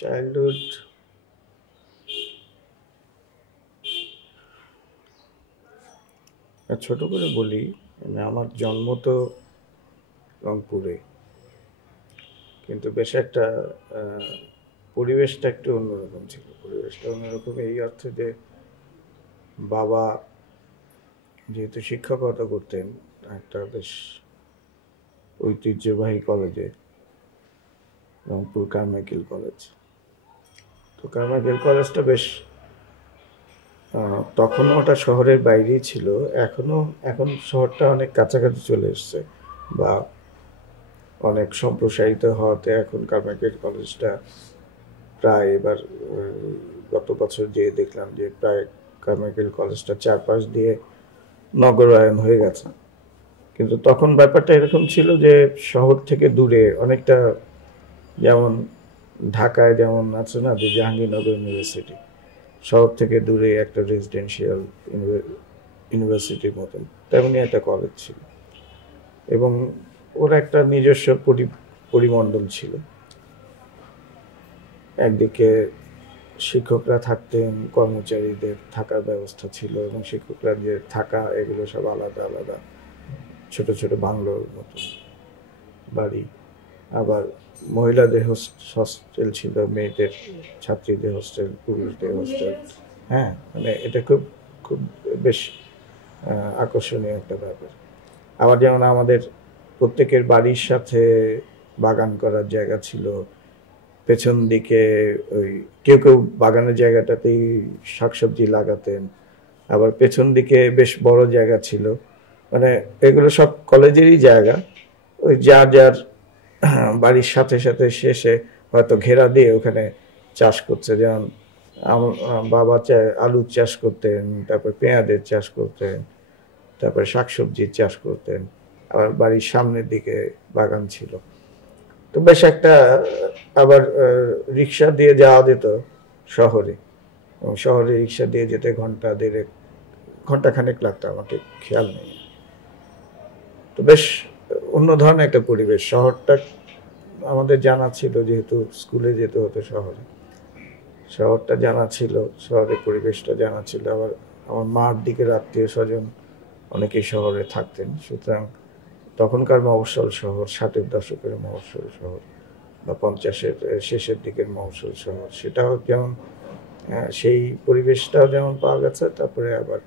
Childhood ছোট করে বলি, মানে আমার জন্ম তো রংপুরে, কিন্তু বেশ একটা পরিবেশটা একটু অন্যরকম ছিল। পরিবেশটা অন্যরকম এই অর্থে যে বাবা যেহেতু শিক্ষকতা করতেন একটা বেশ ঐতিহ্যবাহী কলেজে, রংপুর কারমাইকেল কলেজ। তো কারমাইকেল কলেজটা বেশ তখনও ওটা শহরের বাইরেই ছিল, এখন শহরটা অনেক কাছাকাছি চলে এসছে বা অনেক সম্প্রসারিত হওয়াতে এখন কারমাইকেল কলেজটা প্রায় এবার গত বছর যেয়ে দেখলাম যে প্রায় কারমাইকেল কলেজটা চারপাশ দিয়ে নগরায়ন হয়ে গেছে। কিন্তু তখন ব্যাপারটা এরকম ছিল যে শহর থেকে দূরে অনেকটা, যেমন ঢাকায় যেমন আছে না যে জাহাঙ্গীরনগর ইউনিভার্সিটি, শহর থেকে দূরে একটা রেসিডেন্সিয়াল ইউনিভার্সিটির মতন তেমনি একটা কলেজ ছিল, এবং ওর একটা নিজস্ব পরিমণ্ডল ছিল। একদিকে শিক্ষকরা থাকতেন, কর্মচারীদের থাকার ব্যবস্থা ছিল, এবং শিক্ষকরা যে থাকা এগুলো সব আলাদা আলাদা ছোট ছোট বাংলোর মতো বাড়ি। আবার মহিলাদের হস্টেল ছিল, মেয়েদের ছাত্রীদের হোস্টেল, পুরুষদের হোস্টেল। হ্যাঁ, মানে এটা খুব খুব বেশ আকর্ষণীয় একটা ব্যাপার। আবার যেমন আমাদের প্রত্যেকের বাড়ির সাথে বাগান করার জায়গা ছিল, পেছন দিকে ওই কেউ কেউ বাগানের জায়গাটাতেই শাকসবজি লাগাতেন, আবার পেছন দিকে বেশ বড় জায়গা ছিল। মানে এগুলো সব কলেজেরই জায়গা, ওই যার যার বাড়ির সাথে সাথে শেষে হয়তো ঘেরা দিয়ে ওখানে চাষ করছে। যেমন বাবা আলুর চাষ করতেন, তারপর পেঁয়াজের চাষ করতেন, তারপরে শাকসবজির চাষ করতেন, আবার বাড়ির সামনের দিকে বাগান ছিল। তো বেশ একটা, আবার রিক্সা দিয়ে যাওয়া যেত শহরে, এবং শহরে রিক্সা দিয়ে যেতে ঘন্টাখানেক লাগতো, আমাকে খেয়াল নেই। তো বেশ অন্য ধরনের একটা পরিবেশ। শহরটা আমাদের জানা ছিল, যেহেতু স্কুলে যেতে হতো শহরে, শহরটা জানা ছিল, শহরের পরিবেশটা জানা ছিল। আবার আমার মার দিকের আত্মীয় স্বজন অনেকেই শহরে থাকতেন, সুতরাং তখনকার মফস্বল শহর, 60-এর দশকের মফস্বল শহর বা 50-এর শেষের দিকের মফস্বল শহর, সেটাও যেমন সেই পরিবেশটাও যেমন পাওয়া গেছে। তারপরে আবার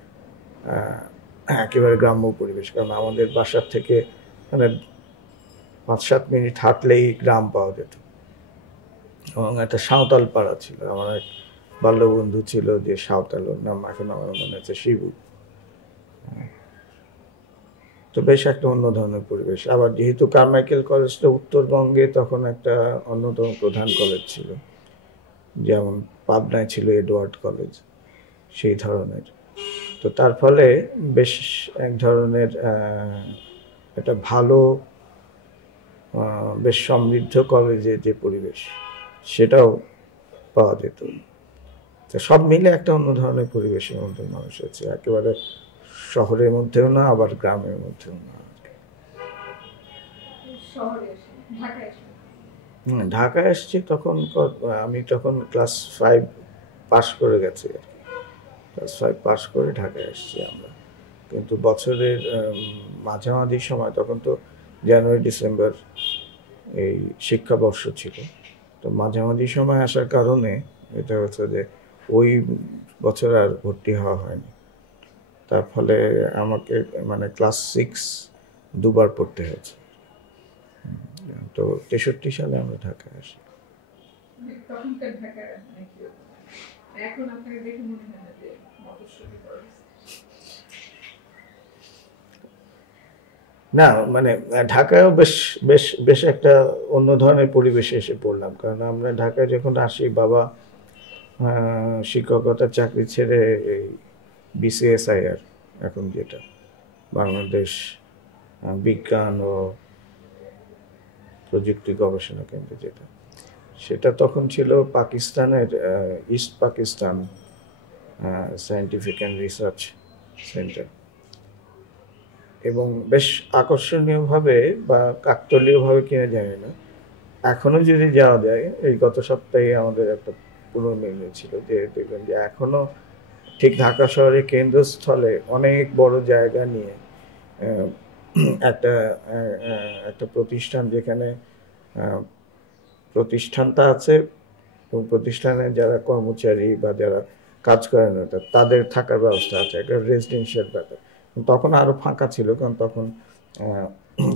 একেবারে গ্রাম্য পরিবেশ, কারণ আমাদের বাসার থেকে মানে 5-7 মিনিট হাঁটলেই গ্রাম পাওয়া যেত। এবং একটা সাঁওতাল পাড়া ছিল, আমার এক বাল্যবন্ধু ছিল যে সাঁওতাল, ওর নাম এখন আমার মনে আছে শিবু। তো বেশ একটা অন্য ধরনের পরিবেশ। আবার যেহেতু কারমাইকেল কলেজটা উত্তরবঙ্গে তখন একটা অন্যতম প্রধান কলেজ ছিল, যেমন পাবনায় ছিল এডওয়ার্ড কলেজ, সেই ধরনের। তো তার ফলে বেশ এক ধরনের একটা ভালো, বেশ সমৃদ্ধ কলেজে যে পরিবেশ, সেটাও পাওয়া যেত। তো সব মিলে একটা অন্য ধরনের পরিবেশের মধ্যে মানুষ আছে, একেবারে শহরের মধ্যেও না, আবার গ্রামের মধ্যেও না। ঢাকায় এসছি তখন, আমি তখন ক্লাস 5 পাস করে গেছি আর কি। ক্লাস 5 পাস করে ঢাকায় এসছি আমরা। কিন্তু বছরের মাঝামাঝি সময়, তখন তো জানুয়ারি ডিসেম্বর এই শিক্ষাবর্ষ ছিল, তো মাঝামাঝি সময় আসার কারণে এটা হচ্ছে যে ওই বছর আর ভর্তি হওয়া হয়নি। তার ফলে আমাকে মানে ক্লাস 6 দুবার পড়তে হয়েছে। তো 63 সালে আমরা ঢাকায় আসি। না মানে ঢাকায়ও বেশ বেশ বেশ একটা অন্য ধরনের পরিবেশে এসে পড়লাম, কারণ আমরা ঢাকায় যখন আসি, বাবা শিক্ষকতার চাকরি ছেড়ে এই BCSIR, এখন যেটা বাংলাদেশ বিজ্ঞান ও প্রযুক্তি গবেষণা কেন্দ্র, যেটা সেটা তখন ছিল পাকিস্তানের east Pakistan scientific and research centre. এবং বেশ আকর্ষণীয়ভাবে বা কাকতালীয়ভাবে কিনা জানি না, এখনো যদি যাওয়া যায়, এই গত সপ্তাহে আমাদের একটা পুনর্মিলনী ছিল, যে দেখবেন যে এখনো ঠিক ঢাকা শহরের কেন্দ্রস্থলে অনেক বড় জায়গা নিয়ে আহ, একটা একটা প্রতিষ্ঠান, যেখানে আহ, প্রতিষ্ঠানটা আছে এবং প্রতিষ্ঠানে যারা কর্মচারী বা যারা কাজ করেন তাদের থাকার ব্যবস্থা আছে, একটা রেসিডেন্সিয়াল ব্যাপার। তখন আরও ফাঁকা ছিল, কারণ তখন আহ,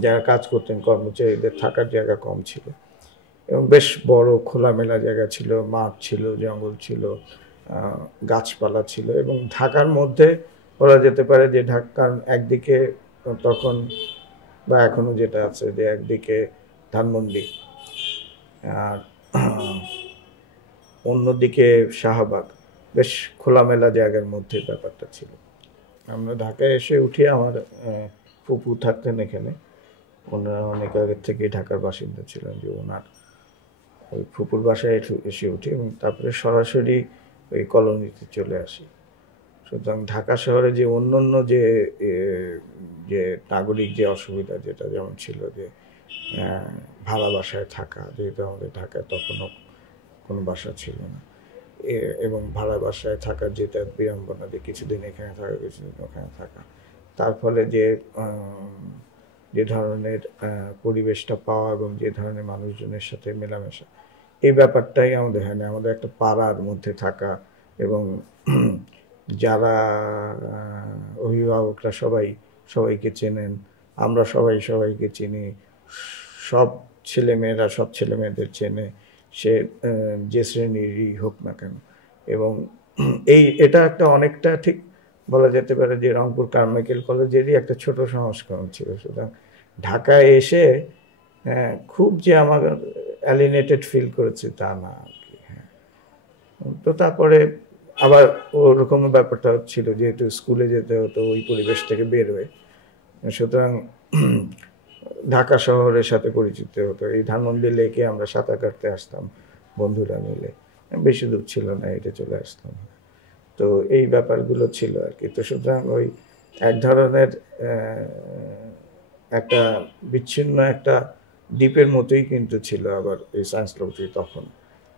যারা কাজ করতেন কর্মচারীদের থাকার জায়গা কম ছিল এবং বেশ বড় খোলামেলা জায়গা ছিল, মাঠ ছিল, জঙ্গল ছিল, গাছপালা ছিল। এবং ঢাকার মধ্যে বলা যেতে পারে যে ঢাকার একদিকে তখন বা এখনো যেটা আছে, যে একদিকে ধানমন্ডি আর অন্যদিকে শাহবাগ, বেশ খোলামেলা জায়গার মধ্যে ব্যাপারটা ছিল। আমরা ঢাকায় এসে উঠি, আমার ফুপু থাকতেন এখানে, ওনারা অনেক আগের থেকেই ঢাকার বাসিন্দা ছিলেন, যে ওনার ওই ফুপুর বাসায় এসে উঠি এবং তারপরে সরাসরি ওই কলোনিতে চলে আসি। সুতরাং ঢাকা শহরে যে অন্য যে যে নাগরিক যে অসুবিধা, যেটা যেমন ছিল যে ভাড়া বাসায় থাকা, যেহেতু আমাদের ঢাকায় তখনও কোনো বাসা ছিল না, এবং ভাড়া বাসায় থাকার যেটা বিড়ম্বনা, যে কিছুদিন এখানে থাকা কিছুদিন ওখানে থাকা, তার ফলে যে যে ধরনের পরিবেশটা পাওয়া এবং যে ধরনের মানুষজনের সাথে মেলামেশা, এই ব্যাপারটাই আমাদের হয় না। আমাদের একটা পাড়ার মধ্যে থাকা এবং যারা অভিভাবকরা সবাই সবাইকে চেনেন, আমরা সবাই সবাইকে চিনি, সব ছেলেমেয়েরা সব ছেলেমেয়েদের চেনে, সে যে শ্রেণীরই হোক না কেন। এবং এটা একটা অনেকটা ঠিক বলা যেতে পারে যে রংপুর কারমাইকেল কলেজেরই একটা ছোট সংস্করণ ছিল। সুতরাং ঢাকায় এসে খুব যে আমার অ্যালিনেটেড ফিল করেছি তা না আর কি। হ্যাঁ, তো তারপরে আবার ওরকম ব্যাপারটা ছিল, যেহেতু স্কুলে যেতে হতো ওই পরিবেশ থেকে বের হয়ে, সুতরাং ঢাকা শহরের সাথে পরিচিত হতো। এই ধানমন্ডি লেকে আমরা সাঁতার কাটতে আসতাম বন্ধুরা মিলে, বেশি দূর ছিল না, হেঁটে চলে আসতাম। তো এই ব্যাপারগুলো ছিল আর কি। তো সুতরাং ওই এক ধরনের একটা বিচ্ছিন্ন একটা দ্বীপের মতোই কিন্তু ছিল আবার এই সায়েন্স ল্যাবরেটরি তখন।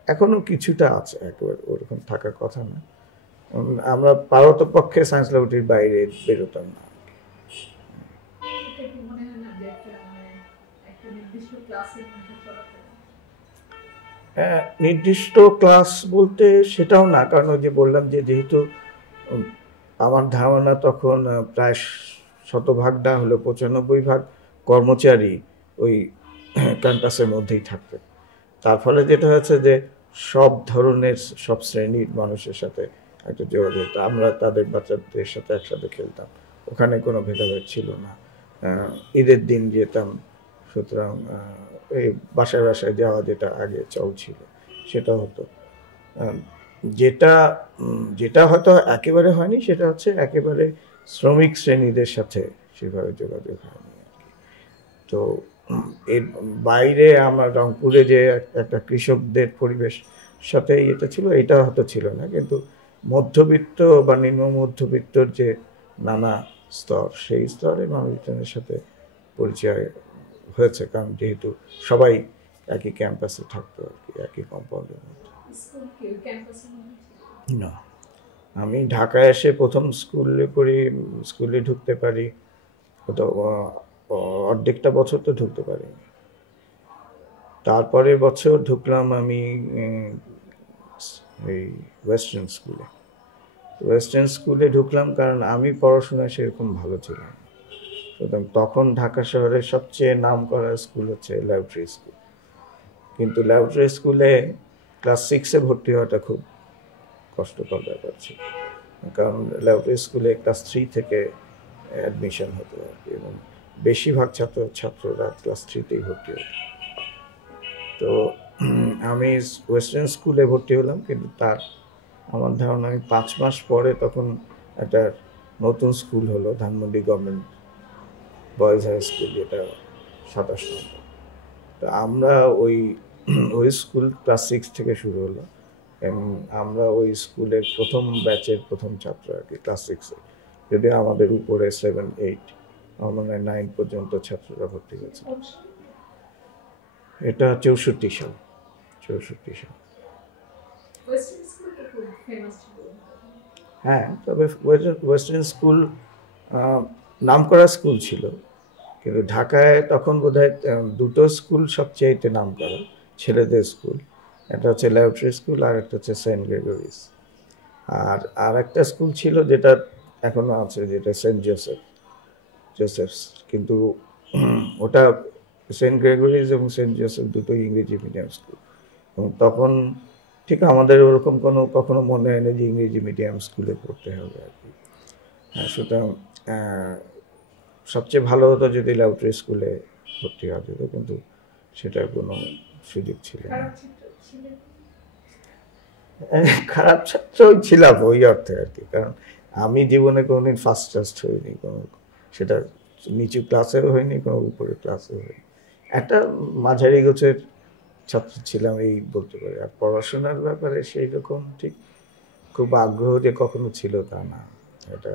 এখনও কিছুটা আছে, একেবারে ওরকম থাকার কথা না। আমরা পারতপক্ষে সায়েন্স ল্যাবরেটরির বাইরে বেরোতাম না। নির্দিষ্ট ক্লাস বলতে সেটাও না, কারণ ওই যে বললাম যে যেহেতু আমার ধারণা তখন প্রায় শতভাগ না হলেও 95% কর্মচারী ওই ক্যাম্পাসের মধ্যেই থাকতেন। তার ফলে যেটা হচ্ছে যে সব ধরনের সব শ্রেণীর মানুষের সাথে একটা যোগাযোগ, আমরা তাদের বাচ্চাদের সাথে একসাথে খেলতাম, ওখানে কোনো ভেদাভেদ ছিল না। ঈদের দিন যেতাম, সুতরাং এই বাসায় বাসায় যাওয়া যেটা আগে চল ছিল সেটা হতো। যেটা যেটা হয়তো একেবারে হয়নি সেটা হচ্ছে একেবারে শ্রমিক শ্রেণীদের সাথে সেভাবে যোগাযোগ হয়নি আর কি। তো এর বাইরে আমরা রংপুরে যে একটা কৃষকদের পরিবেশ সাথে এটা ছিল, এটা হয়তো ছিল না, কিন্তু মধ্যবিত্ত বা নিম্ন মধ্যবিত্তর যে নানা স্তর, সেই স্তরের মানুষজনের সাথে পরিচয় হয়েছে, কারণ যেহেতু সবাই একই ক্যাম্পাসে থাকতো আর কি, একই কম্পাউন্ডের মধ্যে। না, আমি ঢাকায় এসে প্রথম স্কুলে ঢুকতে পারি তো অর্ধেকটা বছর তো ঢুকতে পারি। তারপরের বছর ঢুকলাম আমি এই ওয়েস্টার্ন স্কুলে ঢুকলাম, কারণ আমি পড়াশোনায় সেরকম ভালো ছিলাম। সুতরাং তখন ঢাকা শহরের সবচেয়ে নাম করা স্কুল হচ্ছে ল্যাবরেটরি স্কুল, কিন্তু ল্যাবরেটরি স্কুলে ক্লাস 6-এ ভর্তি হওয়াটা খুব কষ্টকর ব্যাপার ছিল, কারণ ল্যাবরেটরি স্কুলে ক্লাস 3 থেকে অ্যাডমিশন হতো আর কি, এবং বেশিরভাগ ছাত্ররা ক্লাস 3-তেই ভর্তি হতো। তো আমি ওয়েস্টার্ন স্কুলে ভর্তি হলাম, কিন্তু আমার ধারণা আমি 5 মাস পরে তখন একটা নতুন স্কুল হলো, Dhanmondi government boys high school, যেটা 27 নম্বর। তো আমরা ওই স্কুল ক্লাস 6 থেকে শুরু হলো এবং আমরা ওই স্কুলের প্রথম ব্যাচের প্রথম ছাত্র আর কি, ক্লাস 6-এ, যদিও আমাদের উপরে 7, 8 আমার মনে হয় 9 পর্যন্ত ছাত্ররা ভর্তি হয়েছে। এটা 64 সাল। 64 সাল। হ্যাঁ, তবে ওয়েস্টার্ন স্কুল নামকরা স্কুল ছিল, কিন্তু ঢাকায় তখন বোধহয় দুটো স্কুল সবচেয়ে নামকরা ছেলেদের স্কুল। একটা হচ্ছে ল্যাবরেটরি স্কুল আর একটা হচ্ছে সেন্ট গ্রেগরিস। আর একটা স্কুল ছিল যেটা এখনো আছে, যেটা সেন্ট জোসেফস, কিন্তু ওটা সেন্ট গ্রেগরিস এবং সেন্ট জোসেফ দুটোই ইংরেজি মিডিয়াম স্কুল। এবং তখন ঠিক আমাদের ওরকম কখনো মনে হয় না যে ইংরেজি মিডিয়াম স্কুলে পড়তে হবে আর কি। সুতরাং সবচেয়ে ভালো হতো যদি ল্যাবরেটরি স্কুলে ভর্তি হওয়া যেত, কিন্তু সেটার কোনো সুযোগ ছিল না। খারাপ ছাত্রই ছিলাম ওই অর্থে আর কি, কারণ আমি জীবনে কোনোদিন ফার্স্ট টাস্ট হইনি, কোনো সেটা নিচু ক্লাসেও হয়নি, কোনো উপরের ক্লাসেও হয়নি। একটা মাঝারি গোছের ছাত্র ছিলাম এই বলতে পারি। আর পড়াশোনার ব্যাপারে সেই রকম ঠিক খুব আগ্রহ যে কখনো ছিল তা না। এটা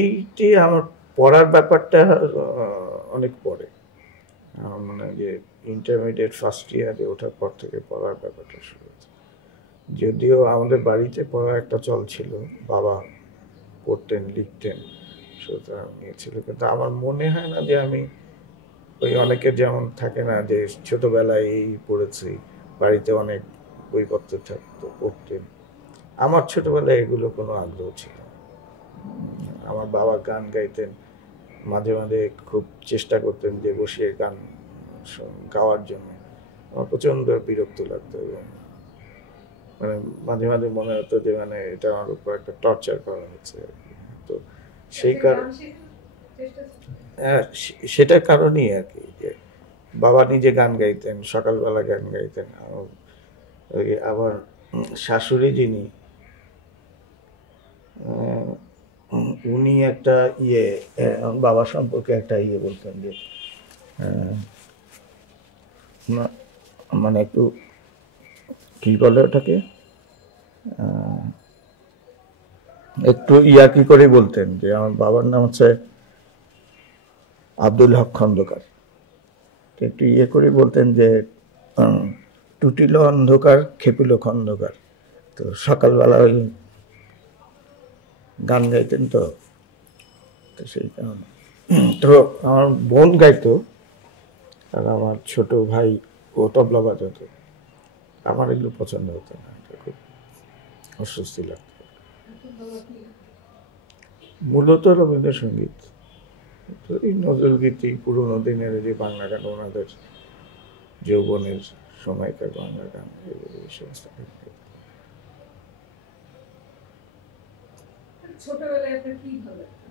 এইটি আমার পড়ার ব্যাপারটা অনেক পরে, আমার মনে হয় যে ইন্টারমিডিয়েট ফার্স্ট ইয়ারে ওঠার পর থেকে পড়ার ব্যাপারটা শুরু হয়েছে। যদিও আমাদের বাড়িতে পড়ার একটা চল ছিল, বাবা পড়তেন লিখতেন, সুতরাং ছিল, কিন্তু আমার মনে হয় না যে আমি ওই অনেকের যেমন থাকে না যে ছোটবেলায় এই পড়েছি, বাড়িতে অনেক বইপত্র থাকতো পড়তেন। আমার ছোটবেলায় এগুলো কোনো আগ্রহ ছিল না। আমার বাবা গান গাইতেন, মাঝে মাঝে খুব চেষ্টা করতেন যে বসিয়ে গান গাওয়ার জন্য। আমার প্রচণ্ড বিরক্ত লাগতো এবং মানে মাঝে মাঝে মনে হতো যে মানে এটা আমার উপর একটা টর্চার করা হচ্ছে আর কি। তো সেই সেটার কারণেই আর কি, যে বাবা নিজে গান গাইতেন, সকালবেলা গান গাইতেন। আবার শাশুড়ি যিনি, উনি একটা বাবা সম্পর্কে একটা বলতেন যে মানে একটু কি বলে ওটাকে, একটু কি করে বলতেন যে আমার বাবার নাম হচ্ছে আব্দুল হক খন্দকার, একটু করে বলতেন যে টুটিল অন্ধকার খেপিল খন্দকার। তো সকালবেলা ওই গান গাইতেন, তো সেই কারণে। তো আমার বোন গাইতো আর আমার ছোট ভাই ও তবলা বাজাতো। আমার এগুলো পছন্দ হতো না, খুব অস্বস্তি লাগতো। মূলত রবীন্দ্রসঙ্গীত, এই নজরুলগীতি, পুরোনো দিনের যে বাংলা গান, ওনাদের যৌবনের সময়কার বাংলা গান, এই সমস্ত। ছোটবেলায় আপনার কি ভালো লাগতো?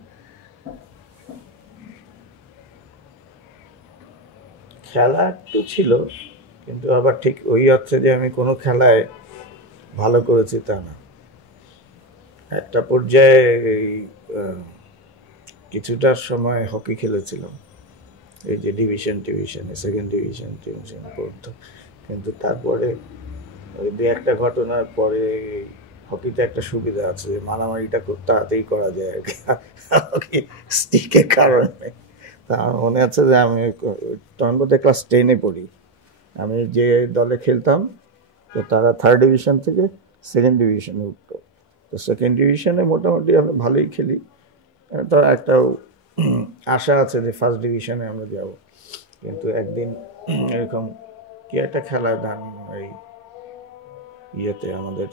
খেলা একটু ছিল, কিন্তু আবার ঠিক ওই অর্থে যে আমি কোনো খেলায় ভালো করেছি তা না। একটা পর্যায়ে কিছুটা সময় হকি খেলেছিলাম, এই যে ডিভিশনে সেকেন্ড ডিভিশন পড়তো, কিন্তু তারপরে ওই দু একটা ঘটনার পরে হকিতে একটা সুবিধা আছে যে মারামারিটা খুব তাড়াতাড়ি করা যায় আর কি, স্টিকের কারণে। তা আমার মনে আছে যে আমি তখন বোধহয় ক্লাস 10-এ পড়ি, আমি যে দলে খেলতাম তো তারা থার্ড ডিভিশন থেকে সেকেন্ড ডিভিশনে উঠতো। তো সেকেন্ড ডিভিশনে মোটামুটি আমরা ভালোই খেলি, তো একটা আশা আছে যে ফার্স্ট ডিভিশনে আমরা যাব। কিন্তু একদিন এরকম কি একটা খেলা গান ওই আমাদের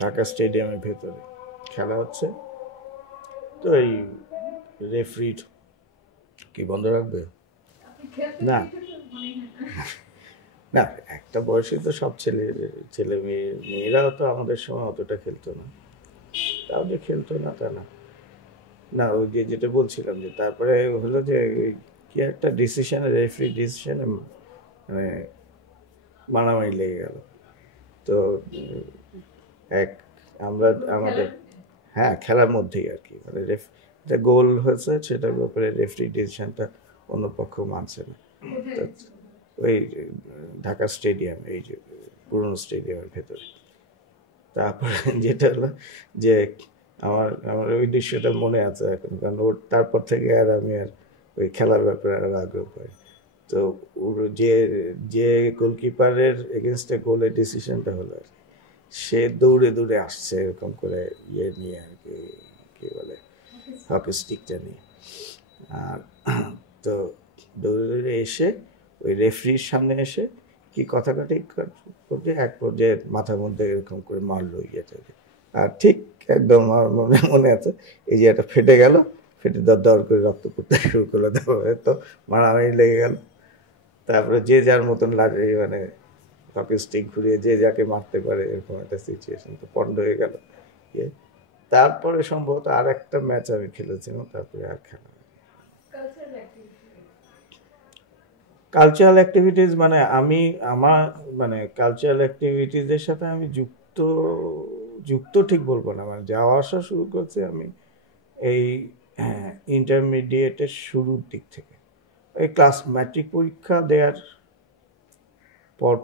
ঢাকা স্টেডিয়ামের ভেতরে খেলা হচ্ছে, তো এই রেফারি কি বন্ধ রাখবে না, না একটা বয়সে তো সব ছেলে মেয়েরাও তো আমাদের সময় অতটা খেলতো না, তাও যে খেলতো না তা না। না ওই যেটা বলছিলাম যে তারপরে হলো যে কি একটা ডিসিশনে, রেফারি ডিসিশনে মানে মারামারি লেগে গেল। তো আমরা আমাদের হ্যাঁ খেলার মধ্যেই আর কি, মানে যেটা গোল হয়েছে সেটার ব্যাপারে রেফারি ডিসিশনটা অন্য পক্ষ মানছে না। ওই ঢাকা স্টেডিয়াম, এই যে পুরনো স্টেডিয়ামের ভেতরে। তারপরে যেটা হলো যে আমার আমার ওই দৃশ্যটা মনে আছে এখন, কারণ ওর তারপর থেকে আর আমি আর ওই খেলার ব্যাপারে আর আগ্রহ পাই। তো যে যে গোলকিপারের এগেনস্টে গোলের ডিসিশনটা হলো আর কি, সে দৌড়ে দৌড়ে আসছে এরকম করে ইয়ে নিয়ে আর কি, কী বলে, হকি স্টিকটা নিয়ে। আর তো দৌড়ে দৌড়ে এসে ওই রেফরির সামনে এসে কি কথা কাটি করতে এক পর্যায়ে মাথার মধ্যে এরকম করে মারলো ইয়েটাকে। আর ঠিক একদম আমার মনে আছে, এই যে এটা ফেটে গেল, ফেটে দর করে রক্ত পড়তে শুরু করলো, তারপরে তো মারামারি লেগে গেল। তারপরে যে যার মতন লাগে মানে হকি স্টিক ঘুরিয়ে যে যাকে মারতে পারে এরকম একটা সিচুয়েশন, তো পন্ড হয়ে গেল। তারপরে সম্ভবত আর একটা ম্যাচ আমি খেলেছিলাম, তারপরে আর খেলা। কালচারাল অ্যাক্টিভিটিস মানে আমার মানে কালচারাল অ্যাক্টিভিটিসের সাথে আমি যুক্ত ঠিক বলবো না, মানে যাওয়া আসা শুরু করছি আমি এই ইন্টারমিডিয়েটের শুরুর দিক থেকে, এই ক্লাস ম্যাট্রিক পরীক্ষা দেওয়ার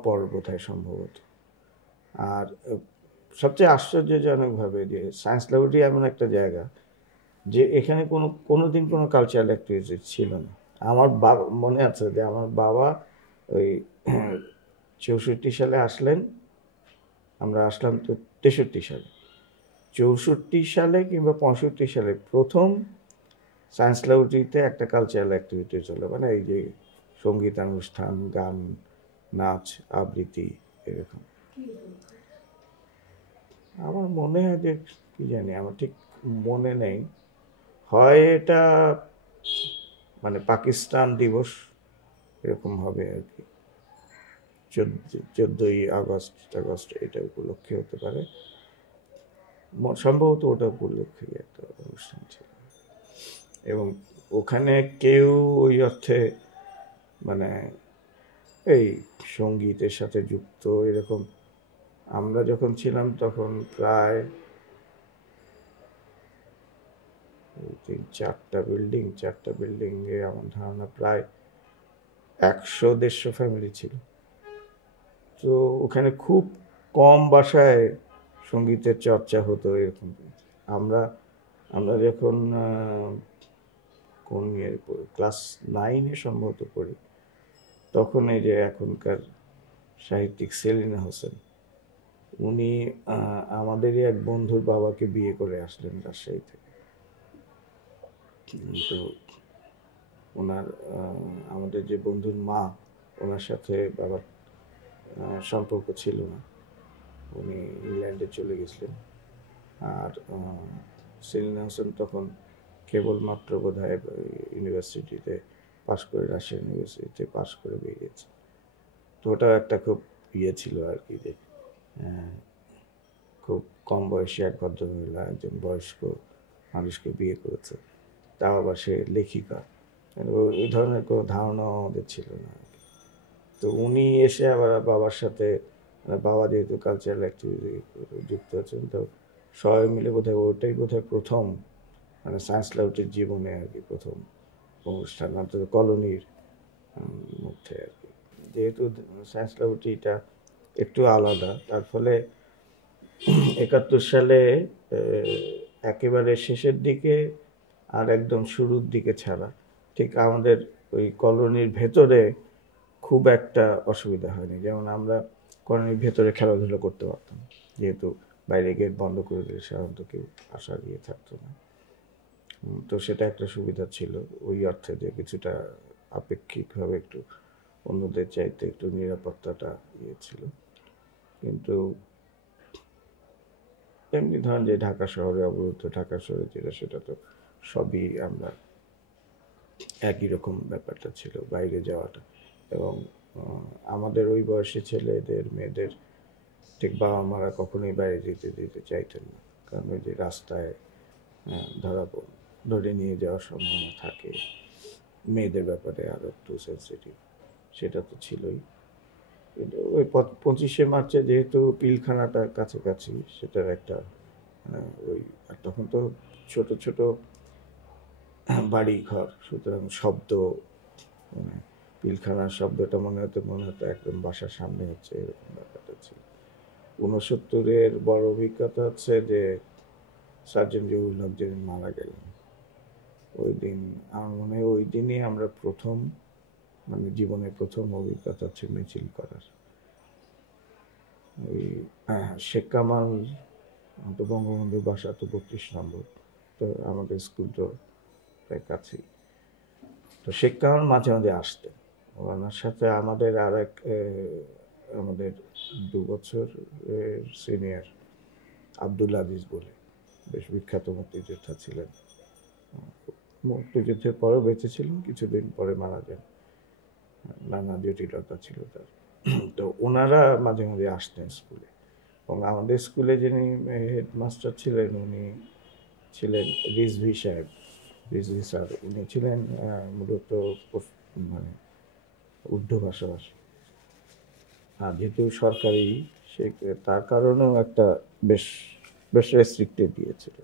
পর বোধহয় সম্ভবত। আর সবচেয়ে আশ্চর্যজনকভাবে যে সায়েন্স ল্যাবরেটরি এমন একটা জায়গা যে এখানে কোনোদিন কোনো কালচারাল অ্যাক্টিভিটি ছিল না। আমার বাবা মনে আছে যে আমার বাবা ওই 64 সালে আসলেন, আমরা আসলাম তো 63 সালে, 64 সালে কিংবা 65 সালে প্রথম সায়েন্স ল্যাবরেটরিতে একটা কালচারাল অ্যাক্টিভিটি চলে, মানে এই যে সঙ্গীতানুষ্ঠান, গান, নাচ, আবৃত্তি এরকম। আমার মনে হয় যে কি জানি, আমার ঠিক মনে নেই, হয় এটা মানে পাকিস্তান দিবস এরকম হবে আর কি, 14ই আগস্ট এটা উপলক্ষে হতে পারে, সম্ভবত ওটা উপলক্ষে একটা অনুষ্ঠান ছিল। এবং ওখানে কেউ ওই অর্থে মানে এই সঙ্গীতের সাথে যুক্ত এরকম, আমরা যখন ছিলাম তখন প্রায় 4টা বিল্ডিংয়ে আমার ধারণা প্রায় 100-150 ফ্যামিলি ছিল। তো ওখানে খুব কম বাসায় সঙ্গীতের চর্চা হতো এরকম। আমরা যখন কোন ইয়ে ক্লাস 9-এ সম্ভবত পড়ি, তখন এই যে এখনকার সাহিত্যিক সেলিনা হোসেন, উনি আমাদেরই এক বন্ধুর বাবাকে বিয়ে করে আসলেন রাজশাহী থেকে। তো ওনার আমাদের যে বন্ধুর মা, ওনার সাথে বাবার সম্পর্ক ছিল না, উনি ইংল্যান্ডে চলে গেছিলেন। আর সেলিনা হোসেন তখন কেবলমাত্র বোধহয় ইউনিভার্সিটিতে পাশ করে, রাজশাহী ইউনিভার্সিটিতে পাশ করে বেরিয়েছে। তো ওটাও একটা খুব ইয়ে ছিল আর কি, যে খুব কম বয়সী এক ভদ্রমহিলা একজন বয়স্ক মানুষকে বিয়ে করেছে, তাও আবার সে লেখিকা। ওই ধরনের কোনো ধারণা আমাদের ছিল না। তো উনি এসে আবার বাবার সাথে, বাবা যেহেতু কালচারাল অ্যাক্টিভিটি যুক্ত আছেন, তো সবাই মিলে ওটাই বোধহয় প্রথম মানে সায়েন্স ল্যাবরেটরির জীবনে আর কি প্রথম অনুষ্ঠান, অন্তত কলোনির মধ্যে আর কি। যেহেতু সায়েন্স ল্যাবরেটরিটা একটু আলাদা, তার ফলে 71 সালে একেবারে শেষের দিকে আর একদম শুরুর দিকে ছাড়া ঠিক আমাদের ওই কলোনির ভেতরে খুব একটা অসুবিধা হয়নি। যেমন আমরা কলোনির ভেতরে খেলাধুলা করতে পারতাম, যেহেতু বাইরে গেট বন্ধ করে দিলে সাধারণত কেউ আসার ইয়ে থাকতো না। তো সেটা একটা সুবিধা ছিল ওই অর্থে, যে কিছুটা আপেক্ষিকভাবে একটু অন্যদের চাইতে একটু নিরাপত্তাটা ইয়ে ছিল। কিন্তু এমনি ধরেন যে ঢাকা শহরে অবরুদ্ধ, ঢাকা শহরে যেটা সেটা তো সবই আমরা একই রকম ব্যাপারটা ছিল, বাইরে যাওয়াটা। এবং আমাদের ওই বয়সী ছেলেদের মেয়েদের ঠিক বাবা মারা কখনোই বাইরে দিতে চাইতেন না, কারণ ওই যে রাস্তায় ধরে নিয়ে যাওয়ার সম্ভাবনা থাকে, মেয়েদের ব্যাপারে আরও একটু সেন্সিটিভ, সেটা তো ছিলই। কিন্তু ওই 25শে মার্চে যেহেতু পিলখানাটা কাছাকাছি, সেটার একটা ওই, আর তখন তো ছোট ছোট বাড়ি ঘর, সুতরাং শব্দ, মানে পিলখানার শব্দটা মনে হতো একদম বাসার সামনে হচ্ছে, এরকম ব্যাপারটা ছিল। ঊনসত্তরের বড় অভিজ্ঞতা হচ্ছে যে সার্জেন্ট জহুরুল হক যেদিন মারা গেলেন, ওই দিন আমার মনে হয় ওই দিনই আমরা প্রথম, মানে জীবনের প্রথম অভিজ্ঞতা হচ্ছে মিছিল করার। ওই শেখ কামাল তো বঙ্গবন্ধুর বাসা তো 32 নম্বর, তো আমাদের স্কুল তো প্রায় কাছেই। তো শেখ কামাল মাঝে মাঝে আসতেন, ওনার সাথে আমাদের আর এক আমাদের 2 বছর সিনিয়র আব্দুল আজিজ বলে বেশ বিখ্যাত মুক্তিযোদ্ধা ছিলেন, মুক্তিযুদ্ধের পরেও বেঁচে ছিলেন, কিছুদিন পরে মারা যান, নানা জটিলতা ছিল তার। তো ওনারা মাঝে মাঝে আসতেন স্কুলে, এবং আমাদের স্কুলে যিনি হেডমাস্টার ছিলেন উনি ছিলেন রিজভি সাহেব, রিজভি স্যার। উনি ছিলেন মূলত মানে উর্দু ভাষাভাষী, আর যেহেতু সরকারি সে তার কারণেও একটা বেশ বেশ রেস্ট্রিক্টেড দিয়েছিল।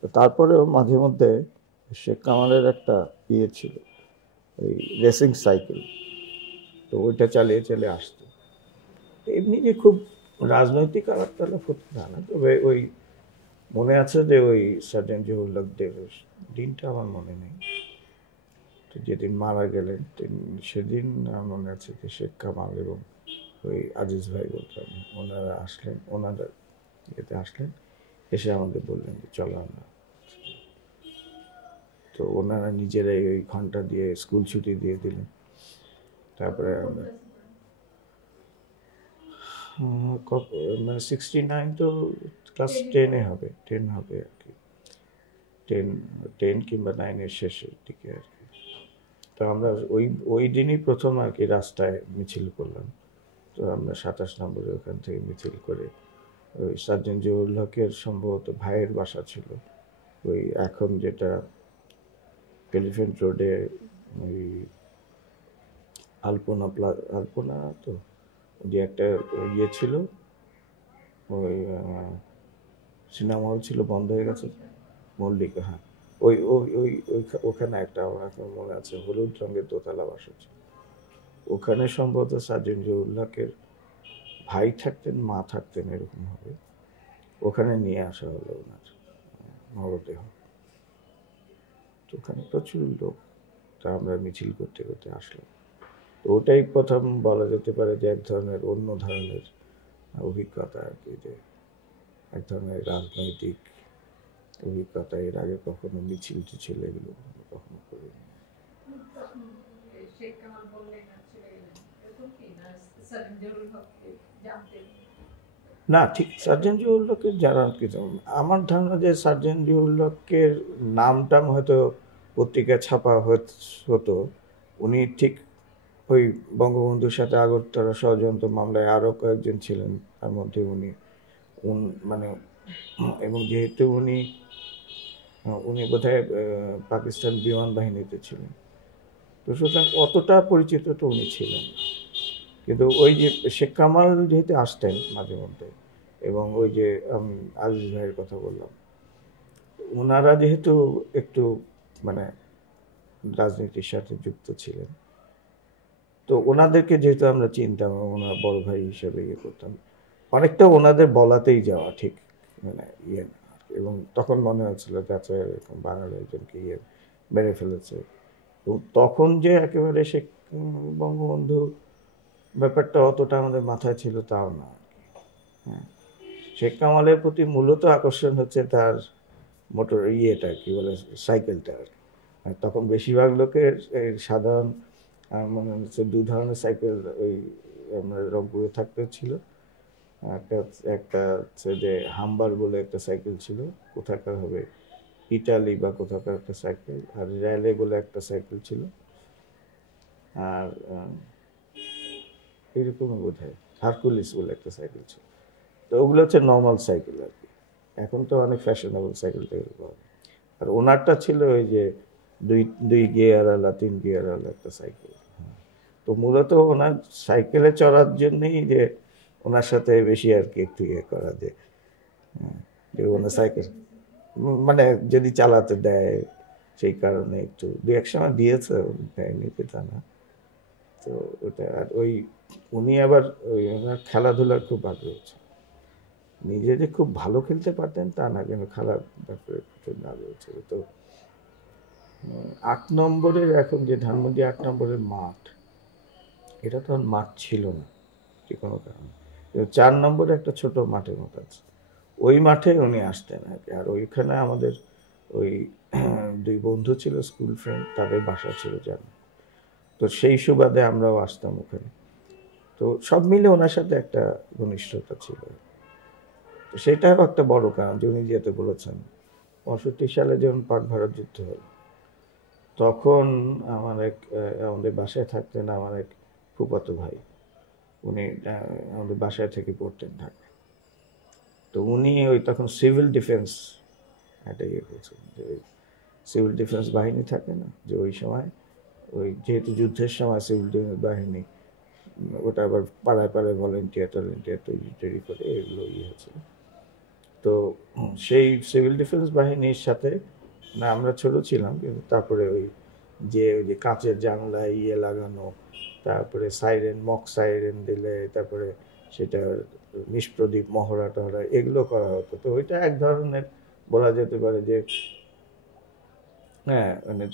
তো তারপরেও মাঝে মধ্যে শেখ কামালের একটা ইয়ে ছিল, ওই রেসিং সাইকেল, তো ওইটা চালিয়ে চালিয়ে আসতো। এমনি যে খুব রাজনৈতিক আলাপ টালাপ হতো না, তবে ওই মনে আছে যে ওই সার্জেন্ট জহুরুল হকদের দিনটা আমার মনে নেই, তো যেদিন মারা গেলেন সেদিন আমার মনে আছে যে শেখ কামাল এবং ওই আজিজ ভাই বলতাম, ওনারা আসলেন, ওনারা এতে আসলেন, এসে আমাদের বললেন যে চলো আমরা। তো ওনারা নিজেরাই ওই ঘন্টা দিয়ে স্কুল ছুটি দিয়ে দিলেন। তারপরে আমরা মানে 69 তো ক্লাস 10-এ হবে, 10 হবে আর কি, 10 কিংবা 9-এর শেষের দিকে আর কি। তো আমরা ওই দিনই প্রথম আর কি রাস্তায় মিছিল করলাম। তো আমরা 27 নম্বরে ওখান থেকে মিছিল করে ওই সার্জেন্ট জহুরুল হকের সম্ভবত ভাইয়ের বাসা ছিল ওই এখন যেটা এলিফ্যান্ট রোডে ওই আলপনা তো যে একটা ইয়ে ছিল, ওই সিনেমা হল ছিল, বন্ধ হয়ে গেছে, মল্লিকা, হ্যাঁ, ওই ওই ওই ওখানে একটা আমার এখন মনে আছে হলুদ রঙের দোতলা বাসা ছিল। ওখানে সম্ভবত সার্জেন্ট জহুরুল হকের ভাই থাকতেন, মা থাকতেন, এরকম হবে। ওখানে নিয়ে আসা হলো ওনার মরদেহ। তো ওখানে প্রচুর লোক, তা আমরা মিছিল করতে করতে আসলাম। তো ওটাই প্রথম বলা যেতে পারে যে এক ধরনের অন্য ধরনের অভিজ্ঞতা আর কি, যে এক ধরনের রাজনৈতিক অভিজ্ঞতা। এর আগে কখনো মিছিল টিছিল এগুলো কখনো করিনি। না, ঠিক সার্জেন্ট জহুরুল হকের যারা কিছু, আমার ধারণা যে সার্জেন্ট জহুরুল হকের নামটাম হয়তো পত্রিকা ছাপা হতো। উনি ঠিক ওই বঙ্গবন্ধুর সাথে আগরতলা ষড়যন্ত্র মামলায় আরও কয়েকজন ছিলেন, তার মধ্যে উনি মানে, এবং যেহেতু উনি বোধহয় পাকিস্তান বিমান বাহিনীতে ছিলেন, তো সুতরাং অতটা পরিচিত তো উনি ছিলেন। কিন্তু ওই যে শেখ কামাল যেহেতু আসতেন মাঝে মধ্যে, এবং ওই যে আজিজ ভাইয়ের কথা বললাম, ওনারা যেহেতু একটু মানে রাজনীতির সাথে যুক্ত ছিলেন, তো ওনাদেরকে যেহেতু আমরা চিনতাম, ওনার বড় ভাই হিসেবে ইয়ে করতাম, অনেকটা ওনাদের বলাতেই যাওয়া ঠিক মানে ইয়ে না। এবং তখন মনে হচ্ছিল যে আচ্ছা এরকম বাঙালি একজনকে ইয়ে মেরে ফেলেছে। তো তখন যে একেবারে সে বঙ্গবন্ধু ব্যাপারটা অতটা আমাদের মাথায় ছিল তাও না। হ্যাঁ, শেখ কামালের প্রতি মূলত আকর্ষণ হচ্ছে তার মোটর ইয়েটা কি বলে সাইকেলটা আর কি। তখন বেশিরভাগ লোকের সাধারণ মনে হচ্ছে 2 ধরনের সাইকেল ওই আমরা রংপুরে থাকতে ছিল। একটা হচ্ছে যে হাম্বার বলে একটা সাইকেল ছিল, কোথাকার হবে ইটালি বা কোথাকার একটা সাইকেল, আর র্যালে বলে একটা সাইকেল ছিল, আর এরকমই বোধ হয় হারকুলিস বলে একটা সাইকেল ছিল। তো ওগুলো হচ্ছে নর্মাল সাইকেল আর কি। এখন তো অনেক ফ্যাশনেবল সাইকেল টাইকেল পাওয়া যায়। আর ওনারটা ছিল ওই যে দুই গিয়ারওয়ালা 3 গিয়ারওয়ালা একটা সাইকেল। তো মূলত ওনার সাইকেলে চড়ার জন্যই যে ওনার সাথে বেশি আর কি একটু ইয়ে করা যে ওনার সাইকেল মানে যদি চালাতে দেয় সেই কারণে একটু 2-1 সময় দিয়েছে, নিতে তা না। তো ওটা আর ওই উনি আবার ওই ওনার খেলাধুলার খুব আগ্রহ ছিল। নিজে যে খুব ভালো খেলতে পারতেন তা না, কিন্তু খেলার ব্যাপারে প্রচুর আগ্রহ ছিল। তো 8 নম্বরের, এখন যে ধানমন্ডি 8 নম্বরের মাঠ, এটা তখন মাঠ ছিল না যে কোনো কারণে, 4 নম্বরে একটা ছোট মাঠের মতো আছে, ওই মাঠে উনি আসতেন আর কি। আর ওইখানে আমাদের ওই 2 বন্ধু ছিল, স্কুল ফ্রেন্ড, তাদের বাসা ছিল জানো। তো সেই সুবাদে আমরাও আসতাম ওখানে। তো সব মিলে ওনার সাথে একটা ঘনিষ্ঠতা ছিল। তো সেটাও একটা বড় কারণ যে উনি যেতে বলেছেন। 65 সালে যখন পাক ভারত যুদ্ধ হল, তখন আমাদের বাসায় থাকতেন আমার এক ফুফাতো ভাই। উনি আমাদের বাসায় থেকে পড়তেন ঢাকায়। তো উনি ওই তখন সিভিল ডিফেন্স একটা ইয়ে করেছেন, যে সিভিল ডিফেন্স বাহিনী থাকে না, যে ওই সময় ওই যেহেতু যুদ্ধের সময় সিভিল ডিফেন্স বাহিনী, ওটা আবার পাড়ায় পাড়ায় ভলেন্টিয়ার তৈরি করে এগুলো ইয়ে হয়েছিল। তো সেই সিভিল ডিফেন্স বাহিনীর সাথে, না আমরা ছোট ছিলাম, কিন্তু তারপরে ওই যে কাঁচের জানলায় ইয়ে লাগানো, তারপরে সাইরেন, মক সাইরেন দিলে তারপরে সেটা নিষ্প্রদীপ মহড়া টহরা এগুলো করা হতো। তো ওইটা এক ধরনের বলা যেতে পারে যে হ্যাঁ মানে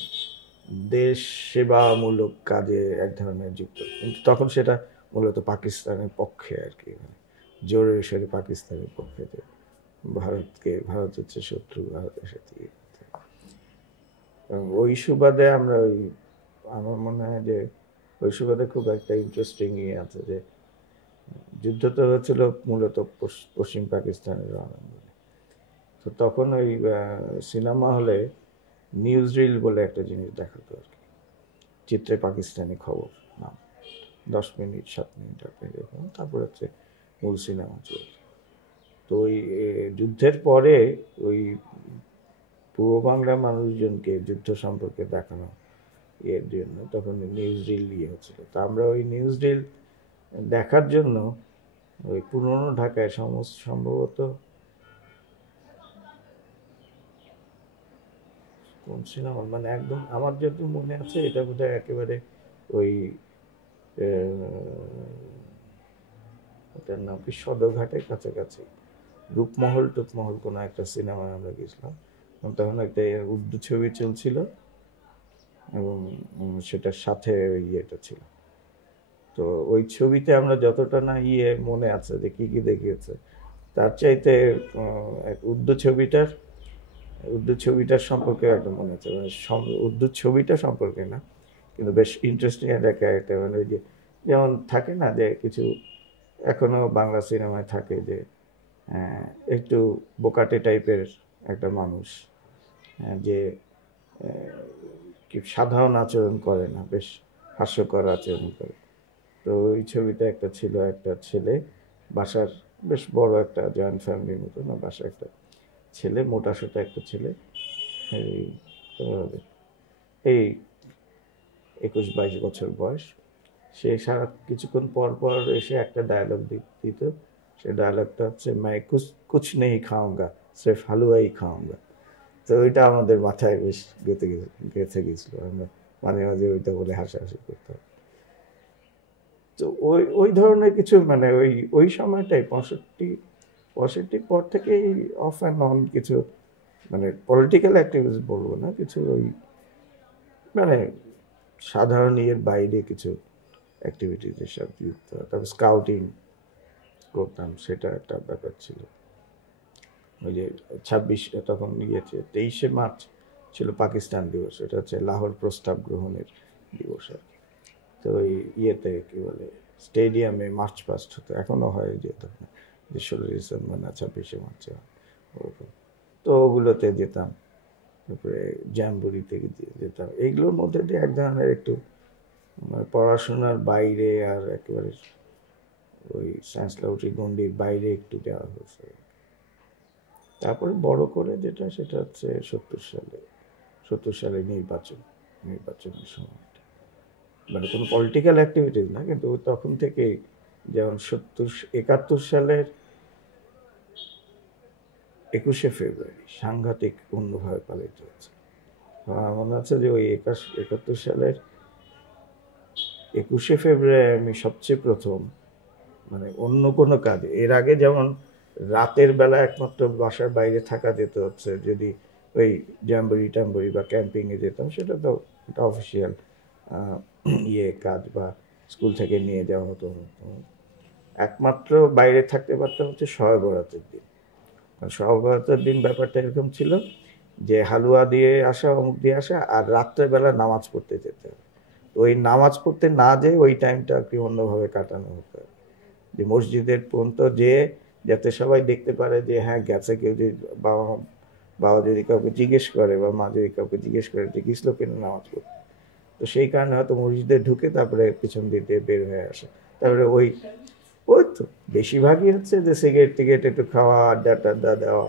দেশ সেবামূলক কাজে এক ধরনের যুক্ত, কিন্তু তখন সেটা মূলত পাকিস্তানের পক্ষে আর কি, মানে জোরে সরে পাকিস্তানের পক্ষে, যে ভারত হচ্ছে শত্রু, ভারতের সাথে। ওই সুবাদে আমরা আমার মনে হয় যে ওই সুবাদে খুব একটা ইন্টারেস্টিং ইয়ে আছে, যে যুদ্ধ তো হয়েছিল মূলত পশ্চিম পাকিস্তানের আনন্দে। তো তখন ওই সিনেমা হলে নিউজ রিল বলে একটা জিনিস দেখাতো আর কি, চিত্রে পাকিস্তানি খবর নাম, 10 মিনিট 7 মিনিট 8 মিনিট এরকম, তারপর হচ্ছে মূল সিনেমা চলছে। তো ওই যুদ্ধের পরে ওই পূর্ব বাংলার মানুষজনকে যুদ্ধ সম্পর্কে দেখানো এর জন্য তখন নিউজ রিল ইয়ে হচ্ছিল। তো আমরা ওই নিউজ রিল দেখার জন্য ওই পুরনো ঢাকায় সম্ভবত কোন সিনেমা, মানে একদম আমার যত মনে আছে এটা বোধহয় একেবারে ওই ওটার নাম কি, সদরঘাটের কাছাকাছি টুপমহল কোনো একটা সিনেমায় আমরা গেছিলাম। তখন একটা উর্দু ছবি চলছিল এবং সেটার সাথে ওই ইয়েটা ছিল। তো ওই ছবিতে আমরা যতটা না ইয়ে মনে আছে যে কী কী দেখিয়েছে, তার চাইতে উর্দু ছবিটার সম্পর্কে একটা মনে আছে, মানে উর্দু ছবিটা সম্পর্কে না, কিন্তু বেশ ইন্টারেস্টিং একটা ক্যারেক্টার, মানে ওই যে যেমন থাকে না যে কিছু এখনো বাংলা সিনেমায় থাকে যে একটু বোকাটে টাইপের একটা মানুষ, যে কি সাধারণ আচরণ করে না, বেশ হাস্যকর আচরণ করে। তো ওই ছবিতে একটা ছিল, একটা ছেলে বাসার, বেশ বড় একটা জয়েন্ট ফ্যামিলির মতো না, বাসার একটা ছেলে, মোটা সোটা একটা ছেলে, এই 21-22 বছর বয়স। সে সারা কিছুক্ষণ পর পর এসে একটা ডায়লগ দিত। সে ডায়লগটা হচ্ছে मैं कुछ नहीं खाऊंगा, सिर्फ हलवा ही खाऊंगा। তো ওইটা আমাদের মাথায় বেশ গেঁথে গেছিল, আমরা মাঝে মাঝে ওইটা বলে হাসাহাসি করতাম। তো ওই ধরনের কিছু, মানে ওই সময়টাই 65 পর থেকেই অফ অ্যান্ড অন কিছু, মানে পলিটিক্যাল অ্যাক্টিভিস্ট বলবো না, কিছু ওই মানে সাধারণ ইয়ের বাইরে কিছু অ্যাক্টিভিটিজের সাথে যুক্ত। তারপর স্কাউটিং করতাম, সেটা একটা ব্যাপার ছিল। ওই যে 26 তখন ইয়েছে 23শে মার্চ ছিল পাকিস্তান দিবস, এটা হচ্ছে লাহোর প্রস্তাব গ্রহণের দিবস আর কি। তো ওই ইয়েতে কী বলে স্টেডিয়ামে মার্চ পাস্ট হতো, এখনও হয় যে তখন, যে 16 ডিসেম্বর না 26শে মার্চে হয় ওরকম। তো ওগুলোতে যেতাম, তারপরে জ্যাম্বুরিতে যেতাম। এইগুলোর মধ্যে দিয়ে এক ধরনের একটু পড়াশোনার বাইরে আর একেবারে ওই সায়েন্স ল্যাবরেটরি গণ্ডির বাইরে একটু যাওয়া হয়েছে। তারপরে বড় করে যেটা, সেটা হচ্ছে 70 সালে নির্বাচনের সময়টা, মানে কোনো পলিটিক্যাল অ্যাক্টিভিটিস না, কিন্তু তখন থেকেই, যেমন 71 সালের 21শে ফেব্রুয়ারি সাংঘাতিক অন্যভাবে পালিত হয়েছে। আমার মনে আছে যে ওই 71 সালের 21শে ফেব্রুয়ারি আমি সবচেয়ে প্রথম, মানে অন্য কোনো কাজে, এর আগে যেমন রাতের বেলা একমাত্র বাসার বাইরে থাকা যেত হচ্ছে যদি ওই জ্যাম্বরি ট্যাম্বরি বা ক্যাম্পিংয়ে যেতাম, সেটা তো একটা অফিসিয়াল কাজ বা স্কুল থেকে নিয়ে যাওয়া হতো। একমাত্র বাইরে থাকতে পারতাম হচ্ছে শবে বরাতের দিন। শবে বরাতের দিন ব্যাপারটা এরকম ছিল যে হালুয়া দিয়ে আসা, অমুক দিয়ে আসা, আর রাত্রেবেলা নামাজ পড়তে যেতে হবে। তো ওই নামাজ পড়তে না যেয়ে ওই টাইমটা আর কি অন্যভাবে কাটানো হতো, যে মসজিদের পর্যন্ত যেয়ে যাতে সবাই দেখতে পারে যে হ্যাঁ গেছে কেউ। যদি বাবা বাবা যদি কাউকে জিজ্ঞেস করে বা মা যদি কাউকে জিজ্ঞেস করে যে গেছিল কেন নামাজ পড়তে, তো সেই কারণে হয়তো মসজিদে ঢুকে তারপরে পিছন দিক দিয়ে বের হয়ে আসে। তারপরে ওই ওই তো বেশিরভাগই হচ্ছে যে সিগারেট টিগারেট একটু খাওয়া, আড্ডা টাড্ডা দেওয়া,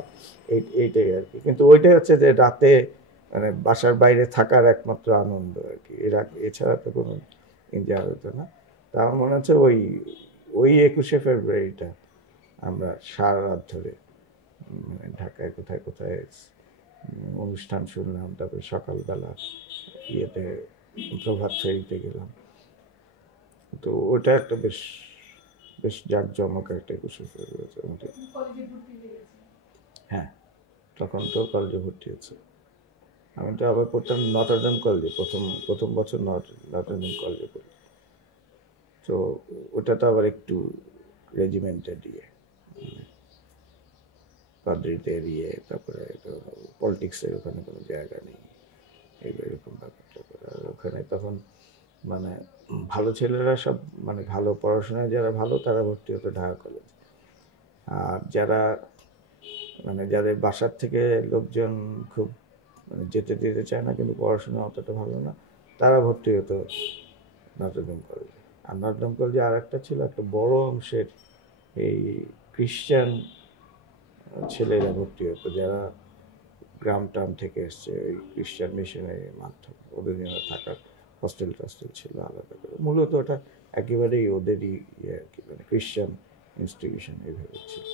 এইটাই আর কি। কিন্তু ওইটাই হচ্ছে যে রাতে মানে বাসার বাইরে থাকার একমাত্র আনন্দ আর কি। এছাড়া তো কোনো এনজয় হতো না। তা আমার মনে হচ্ছে ওই ওই 21শে ফেব্রুয়ারিটা আমরা সারা রাত ধরে মানে ঢাকায় কোথায় কোথায় অনুষ্ঠান শুনলাম। তারপরে সকালবেলা ইয়েতে প্রভাত ফেরিতে গেলাম। তো ওটা একটা বেশ বেশ জাঁকজমক একটা 21শে ফেব্রুয়ারি। হ্যাঁ, তখন তো কলেজে ভর্তি হয়েছে। আমি তো আবার পড়তাম নটরডেম কলেজে, প্রথম প্রথম বছর নটরডেম কলেজে পড়ি। তো ওটা তো আবার একটু রেজিমেন্টেড পাদ্রিদের তারপরে পলিটিক্সের ওখানে কোনো জায়গা নেই, এরকম ব্যাপারটা। আর ওখানে তখন মানে ভালো ছেলেরা সব মানে ভালো পড়াশোনায় যারা ভালো তারা ভর্তি হতো ঢাকা কলেজ। আর যারা মানে যাদের বাসার থেকে লোকজন খুব মানে যেতে দিতে চায় না কিন্তু পড়াশোনা অতটা ভালো না, তারা ভর্তি হতো নটরডেম কলেজে। আর নটরডেম কলেজে আর একটা ছিল, একটা বড় অংশের এই ক্রিশ্চিয়ান ছেলেরা ভর্তি হতো, যারা গ্রাম টাম থেকে এসছে ওই ক্রিশ্চিয়ান মিশনারির মাধ্যমে। ওদের জন্য থাকার হস্টেল টস্টেল ছিল আলাদা করে। মূলত ওটা একেবারেই ওদেরই আর কি, মানে ক্রিশ্চিয়ান ইনস্টিটিউশন এইভাবে ছিল।